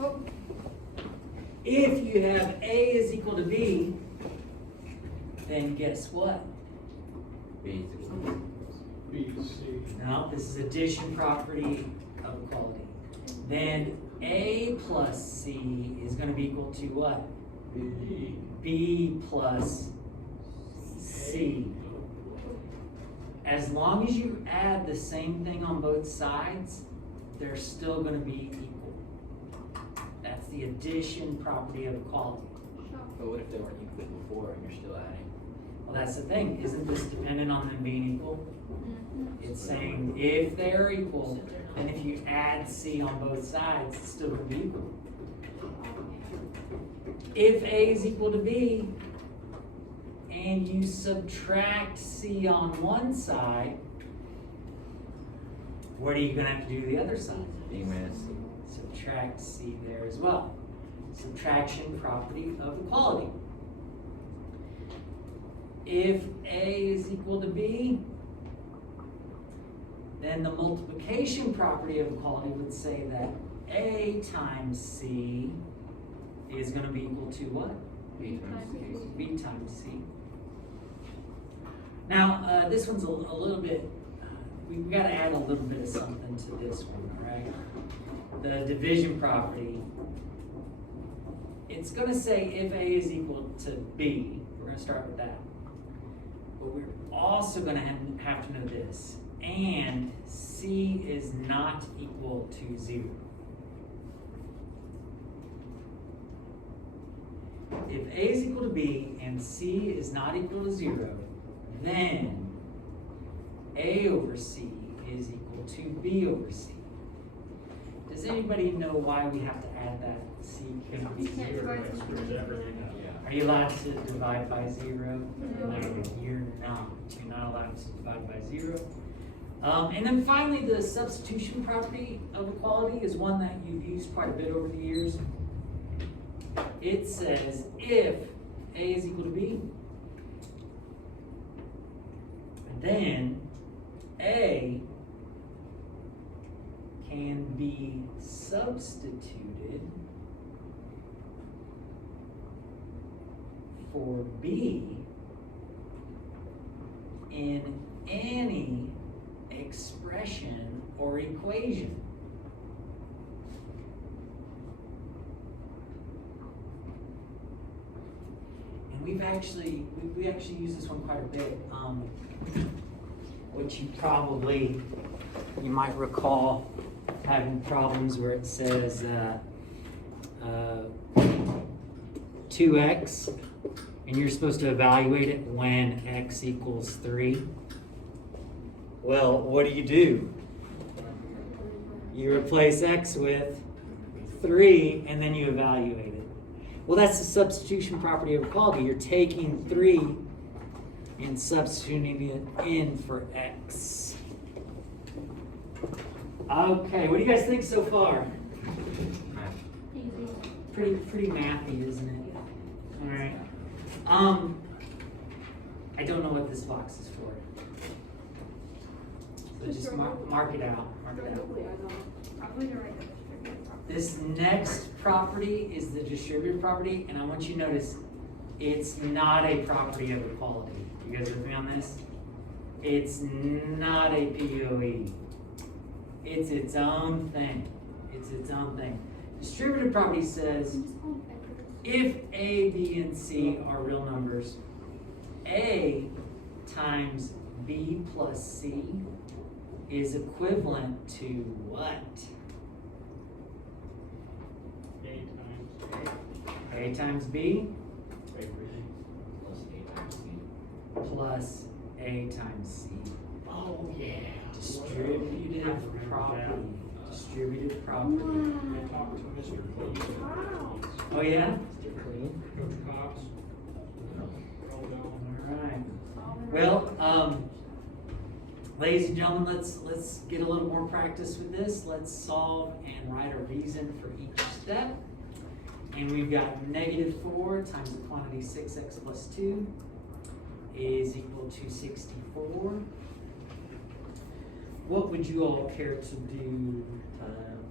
Oh. If you have A is equal to B, then guess what? B is equal to B, C. No, this is addition property of equality. Then A plus C is going to be equal to what? B. B plus C. As long as you add the same thing on both sides, they're still going to be equal. That's the addition property of equality. But what if they weren't equal before and you're still adding? Well, that's the thing. Isn't this dependent on them being equal? Mm-hmm. It's saying if they're equal, then if you add C on both sides, it's still going to be equal. If A is equal to B, and you subtract C on one side, what are you going to have to do to the other side? B minus C. Subtract C there as well. Subtraction property of equality. If A is equal to B, then the multiplication property of equality would say that A times C is going to be equal to what? B times C. B times C. Now, this one's a little bit, we've got to add a little bit of something to this one, all right? The division property, it's going to say if A is equal to B, we're going to start with that. But we're also going to have to know this, and C is not equal to 0. If A is equal to B and C is not equal to 0, then A over C is equal to B over C. Does anybody know why we have to add that C can be 0? Are you allowed to divide by 0? No. You're not. You're not allowed to divide by 0. And then finally, the substitution property of equality is one that you've used quite a bit over the years. It says if A is equal to B, then A can be substituted for B in any expression or equation. And we actually use this one quite a bit, which you might recall having problems where it says 2x, and you're supposed to evaluate it when x equals 3. Well, what do? You replace x with 3, and then you evaluate it. Well, that's the substitution property of equality. You're taking 3 and substituting it in for x. Okay, what do you guys think so far? Pretty mathy, isn't it? All right. I don't know what this box is for. So just mark it out. Mark it out. This next property is the distributive property, and I want you to notice it's not a property of equality. You guys with me on this? It's not a POE. It's its own thing. It's its own thing. Distributive property says if A, B, and C are real numbers, A times B plus C is equivalent to what? A times B plus A times C. Oh yeah. Distributive property. Distributive property. Talk to Mr. Clean. Oh yeah? Coach Cox. Roll down. All right. Well, ladies and gentlemen, let's get a little more practice with this. Let's solve and write a reason for each step. And we've got -4 times the quantity 6x plus 2 is equal to 64. What would you all care to do?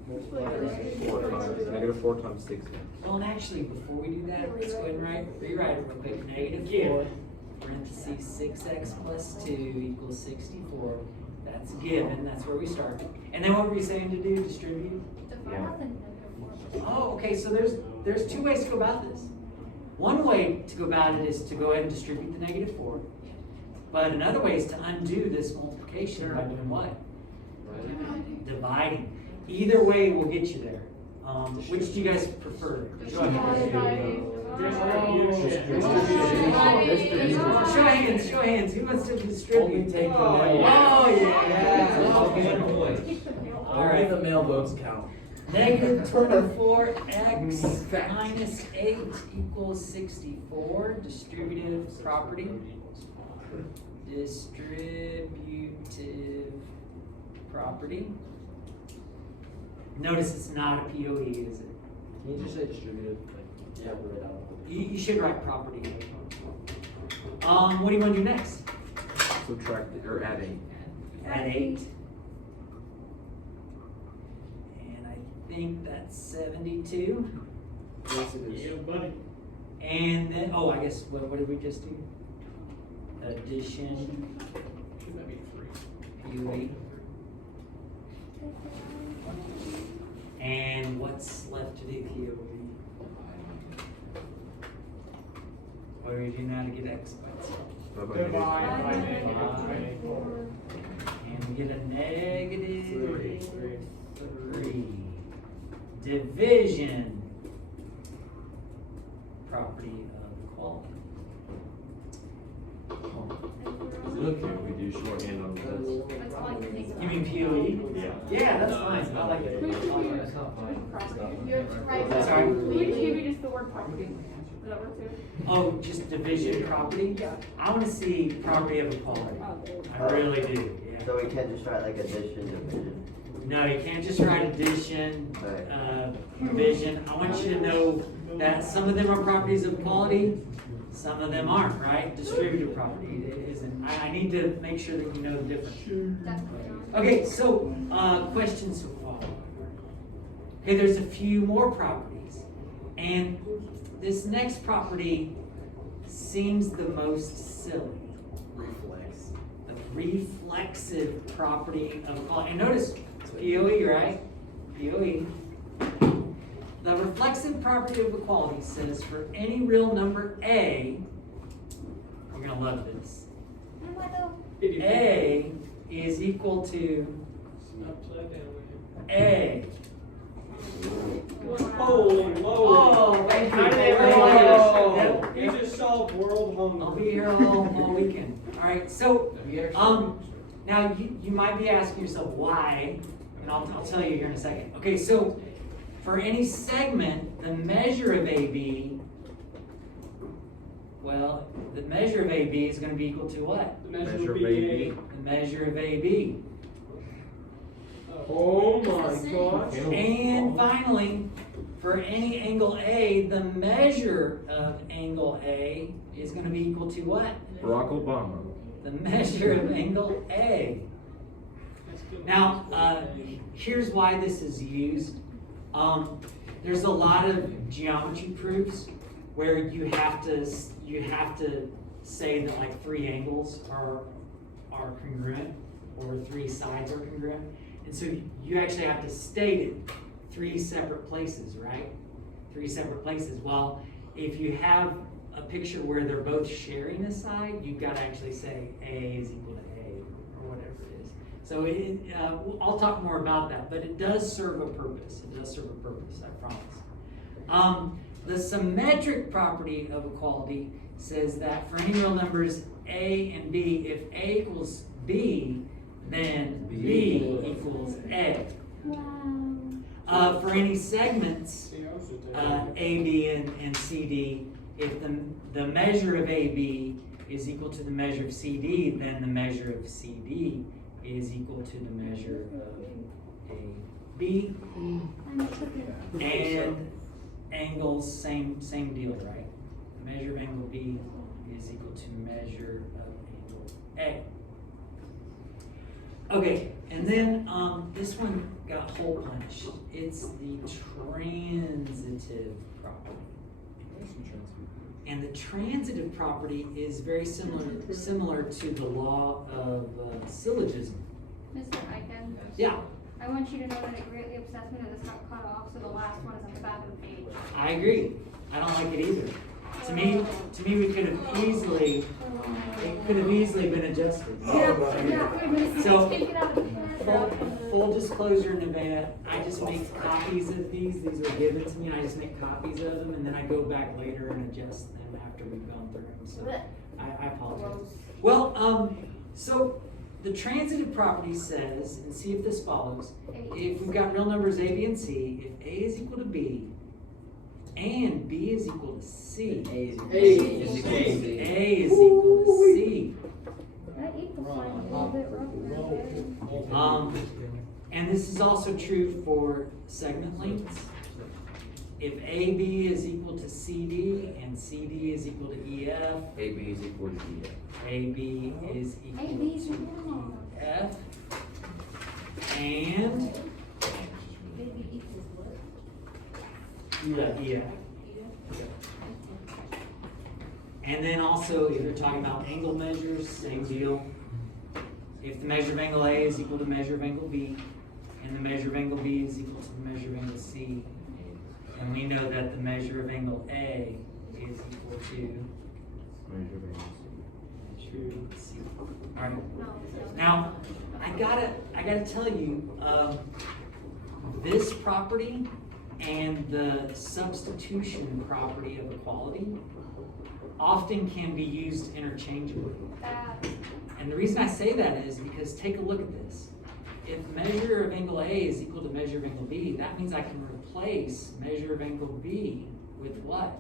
Multiply -4 times 6. Well, and actually, before we do that, let's go ahead and rewrite it real quick. Negative Yeah. 4, parentheses 6x plus 2 equals 64. That's given, that's where we start. And then what were we saying to do? Distribute? Yeah. Oh, okay, so there's two ways to go about this. One way to go about it is to go ahead and distribute the negative 4. But another way is to undo this multiplication by doing what? Dividing. Either way will get you there. Which do you guys prefer? Show of hands. Who wants to distribute? Take the Oh, mail. yeah. All right, the mail votes count. Negative 24x minus 8 equals 64. Distributive property. Distributive property. Notice it's not a POE, is it? Can you just say distributive? Yeah, write out. You should write property. What do you want to do next? Subtract or add 8. Add 8. And I think that's 72. Yes, it is. Yeah, buddy. And then, oh, I guess, what did we just do? Addition, That'd be 3. POE. And what's left to do POE? What do we do now to get x? Divide by negative 4. And we get a negative 3. Division. Property of equality. Look here, we do shorthand on this. You mean POE? Yeah. Yeah, that's fine. I like it. That's not fine. Sorry? We just give you just the word property. Does that work too? Oh, just division property? I want to see property of equality. I really do. Yeah. So we can't just write like addition, division. No, you can't just write addition, division. I want you to know that some of them are properties of equality, some of them aren't, right? Distributive property isn't. I need to make sure that you know the difference. Okay, so questions so far. Okay, there's a few more properties. And this next property seems the most silly. Reflex. The reflexive property of equality. And notice, it's POE, right? POE. The reflexive property of equality says for any real number A, we're going to love this, A is equal to Upside down. A. Holy moly. Oh, thank you. I didn't Oh. realize. You just solved world hunger. I'll be here all weekend. All right, so now you might be asking yourself why, and I'll tell you here in a second. Okay, so for any segment, the measure of AB, well, the measure of AB is going to be equal to what? The measure Measure would of be AB. The measure of AB. Oh my gosh. And finally, for any angle A, the measure of angle A is going to be equal to what? Barack Obama. The measure of angle A. Now, here's why this is used. There's a lot of geometry proofs where you have to say that like 3 angles are congruent or 3 sides are congruent. And so you actually have to state it 3 separate places, right? 3 separate places. Well, if you have a picture where they're both sharing a side, you've got to actually say A is equal to A or whatever it is. So I'll talk more about that, but it does serve a purpose. It does serve a purpose, I promise. The symmetric property of equality says that for any real numbers A and B, if A equals B, then B equals A. For any segments, AB and CD, if the measure of AB is equal to the measure of CD, then the measure of CD is equal to the measure of AB. And angles, same deal, right? The measure of angle B is equal to measure of angle A. Okay, and then this one got hole punched. It's the transition transitive property. And the transitive property is very similar to the law of syllogism. Mr. Eichen, Yeah, I want you to know that it greatly upsets me that this got cut off, so the last one is at the back of the page. I agree. I don't like it either. To me, we could have easily, it could have easily been adjusted. So, full disclosure, Nevaeh, I just make copies of these. These are given to me. I just make copies of them, and then I go back later and adjust them after we've gone through them. So I apologize. Well, so the transitive property says, and see if this follows, if we've got real numbers A, B, and C, if A is equal to B, and B is equal to C, A is equal to C. That equal sign is a little bit rough. And this is also true for segment lengths. If AB is equal to CD and CD is equal to EF, AB is equal to EF. AB is equal AB's to EF, and EF. And then also, if you're talking about angle measures, same deal. If the measure of angle A is equal to the measure of angle B, and the measure of angle B is equal to the measure of angle C, and we know that the measure of angle A is equal to measure C. All right. Now, I gotta tell you, this property and the substitution property of equality often can be used interchangeably. And the reason I say that is because take a look at this. If measure of angle A is equal to measure of angle B, that means I can replace measure of angle B with what?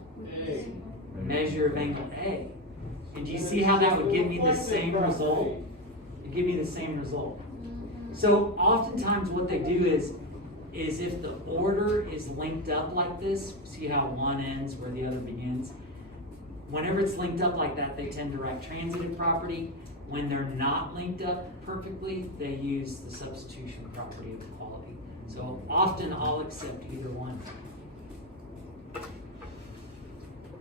Measure of angle A. And do you see how that would give me the same result? It'd give me the same result. So oftentimes what they do is if the order is linked up like this, see how one ends where the other begins? Whenever it's linked up like that, they tend to write transitive property. When they're not linked up perfectly, they use the substitution property of equality. So often I'll accept either one.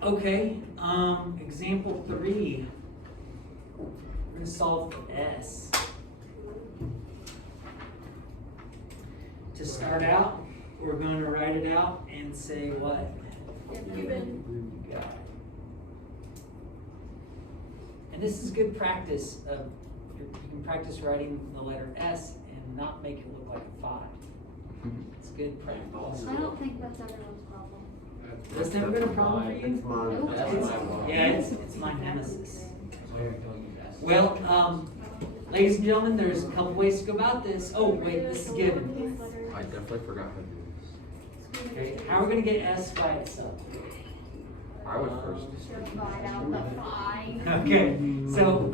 Okay, example 3. We're gonna solve for S. To start out, we're going to write it out and say what? Given. You got it. And this is good practice. You can practice writing the letter S and not make it look like a 5. It's good practice. I don't think that's everyone's problem. That's never been a problem for you? It's mine. It's my nemesis. Well, ladies and gentlemen, there's a couple ways to go about this. Oh, wait, this is given. I definitely forgot how to do this. Okay, how are we going to get S by itself? I was first. Divide out the 5. Okay, so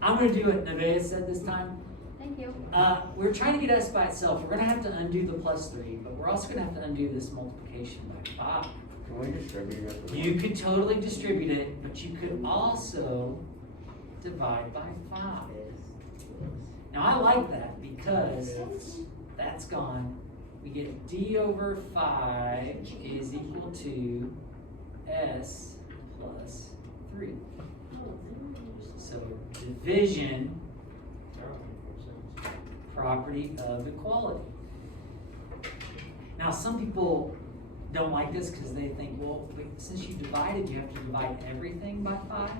I'm going to do what Nevaeh said this time. Thank you. We're trying to get S by itself. We're going to have to undo the +3, but we're also going to have to undo this multiplication by 5. Can we distribute it? You could totally distribute it, but you could also divide by 5. Now I like that because that's gone. We get D over 5 is equal to S plus 3. So division, property of equality. Now some people don't like this because they think, well, wait, since you divided, you have to divide everything by 5.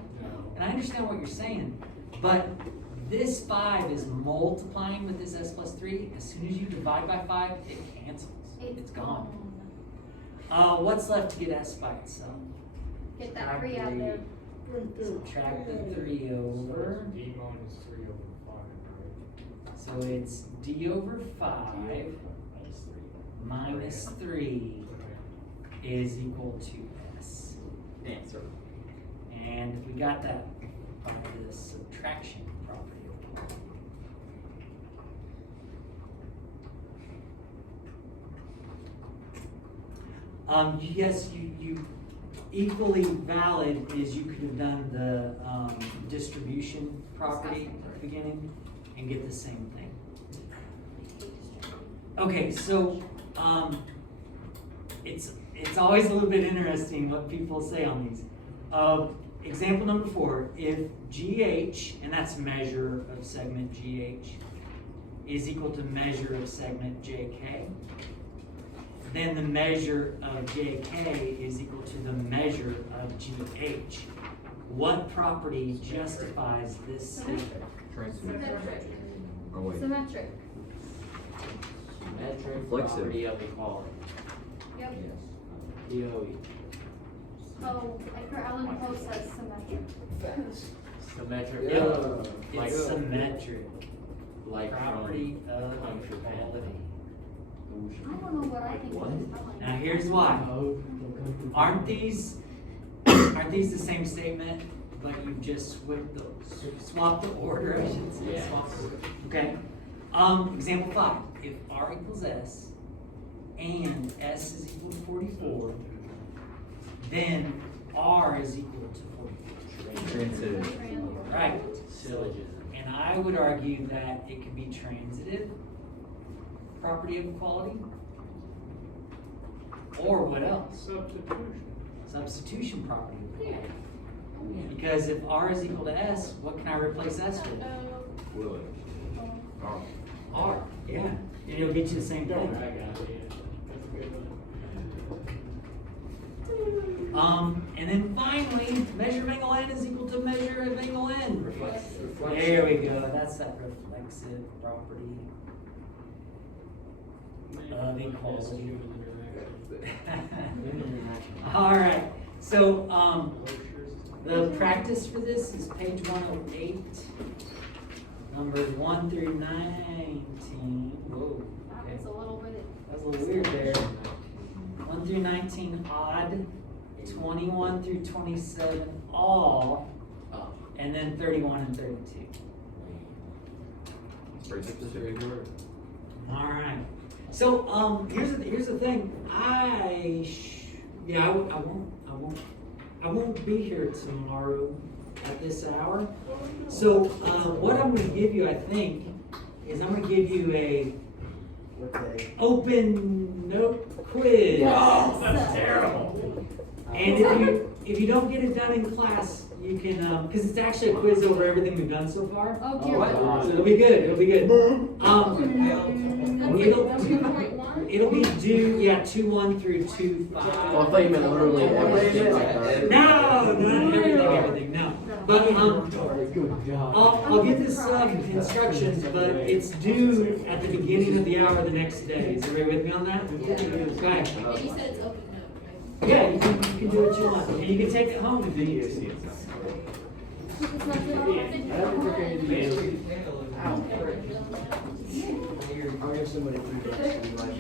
And I understand what you're saying, but this 5 is multiplying with this S plus 3. As soon as you divide by 5, it cancels. It's gone. What's left to get S by itself? Get that 3 out there. Subtract the 3 over. D minus 3 over 5, right? So it's D over 5 minus 3 is equal to S. Answer. And we got that by the subtraction property. Yes, you equally valid is you could have done the distribution property at the beginning and get the same thing. Okay, so it's always a little bit interesting what people say on these. Example number 4, if GH, and that's measure of segment GH, is equal to measure of segment JK, then the measure of JK is equal to the measure of GH. What property justifies this statement? Symmetric. Oh, wait. Symmetric. Symmetric Flexible. property of equality. Yep. DOE. Oh, Edgar Allan Poe says symmetric. Symmetric. Yeah. Like, It's symmetric. like Property of Puncture pad. equality. I don't know what I think What? it is. I'm like- Now here's why. Aren't these the same statement, but you've just swapped the order, I should say. Yeah. Swapped the order. Okay. Example 5. If R equals S and S is equal to 44, then R is equal to 44. Transitive. Right. Syllogism. And I would argue that it could be transitive property of equality. Or what else? Substitution. Substitution property of equality. Because if R is equal to S, what can I replace S with? Will. Oh. R. Yeah. And it'll get you the same I got thing. it, yeah. That's a good one. And then finally, measure of angle N is equal to measure of angle N. There we go. That's that reflexive property of equality. All right. So the practice for this is page 108, numbers 1 through 19. Whoa. That was a little bit. That was a little weird there. 1 through 19 odd, 21 through 27 all, Oh. and then 31 and 32. Very specific word. All right. So here's the thing. I won't be here tomorrow at this hour. So what I'm going to give you, I think, is I'm going to give you a Okay. open note quiz. Yes. That's terrible. And if you don't get it done in class, you can because it's actually a quiz over everything we've done so far. Oh, dear. So it'll be good. It'll be good. It'll be due 2-1 through 2-5. Oh, I thought you meant literally everything like that. No, not everything, no. But I'll get this instructions, but it's due at the beginning of the hour the next day. Is everybody with me on that? Go ahead. And you said it's open note, right? Yeah, you can do what you want, and you can take it home if you need to. It's not good. I'll give somebody feedback.